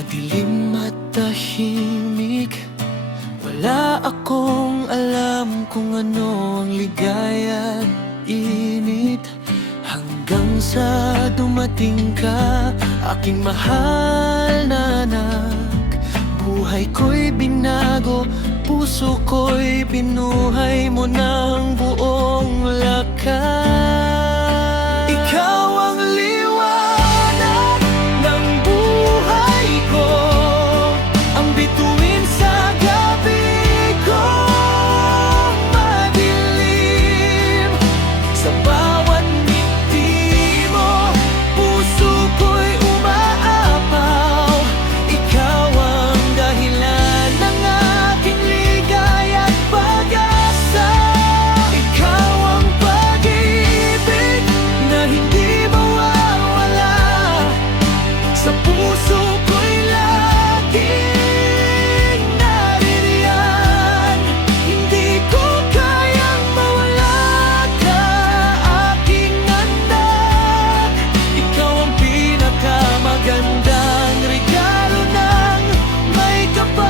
Madilim at tahimik, wala akong alam kung ano ang ligaya at init. Hanggang sa dumating ka, aking mahal na anak. Buhay ko'y binago, puso ko'y pinuhay mo ng buong lakas. Ikaw ang liwanag ng buhay ko, ang bituin sa gabi ko madilim. Sa bawat ngiti mo, puso ko'y umaapaw. Ikaw ang dahilan ng aking ligaya at pag-asa. Ikaw ang pag-ibig na hindi mawawala. Sa puso ko'y laging naririyan. Hindi ko kayang mawala ka, aking anak. Ikaw ang pinakamagandang regalo ng may kapal.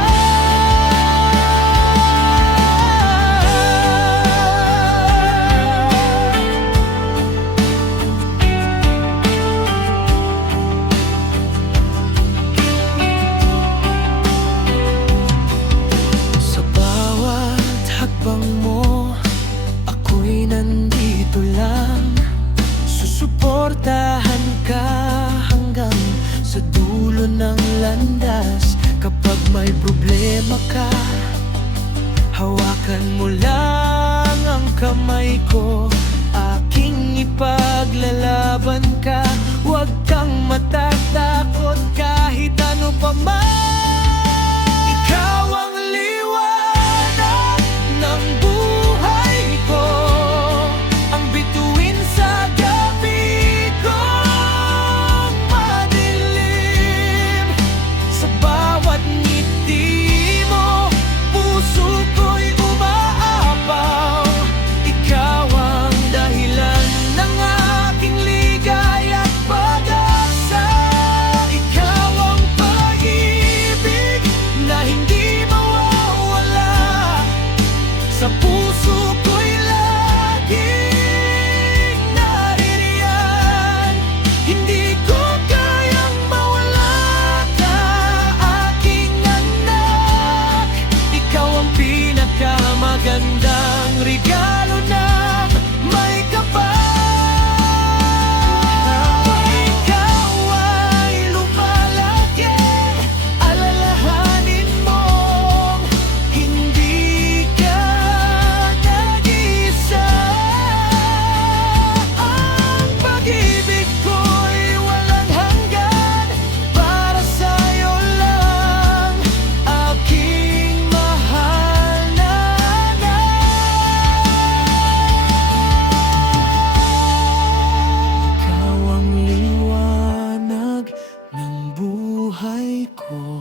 Sa bawat hakbang mo, ako'y nandito lang. Susuportahan ka hanggang sa dulo ng landas. Kapag may problema ka, hawakan mo lang ang kamay ko. Aking ipaglalaban ka, huwag kang matatakot kahit ano pa man. Ikaw ang liwanag ng buhay ko, ang bituin sa gabi ko madilim. Sa bawat ngiti mo, puso ko'y umaapaw. Ikaw ang dahilan ng aking ligaya at pag-asa. Ikaw ang pag-ibig na hindi mawawala. Sa puso ko'y laging naririyan. Hindi ko kayang mawala ka, aking anak. Ikaw ang pinakamagandang regalo ng may kapal. Ikaw ay lumalaki, alalahanin mong hindi ka nag-isa. Ang pag-ibig ko'y walang hanggan, para sa'yo lang, aking mahal na anak. Ikaw ang liwanag ng buhay ko,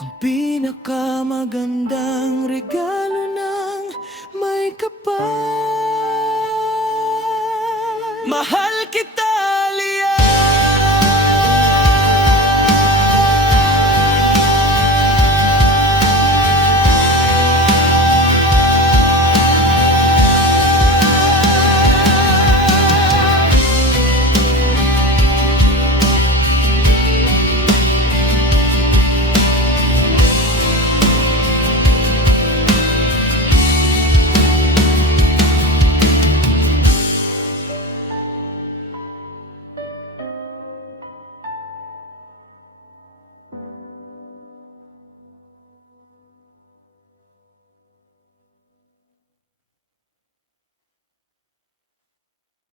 ang pinakamagandang regalo ng may kapal. Mahal kita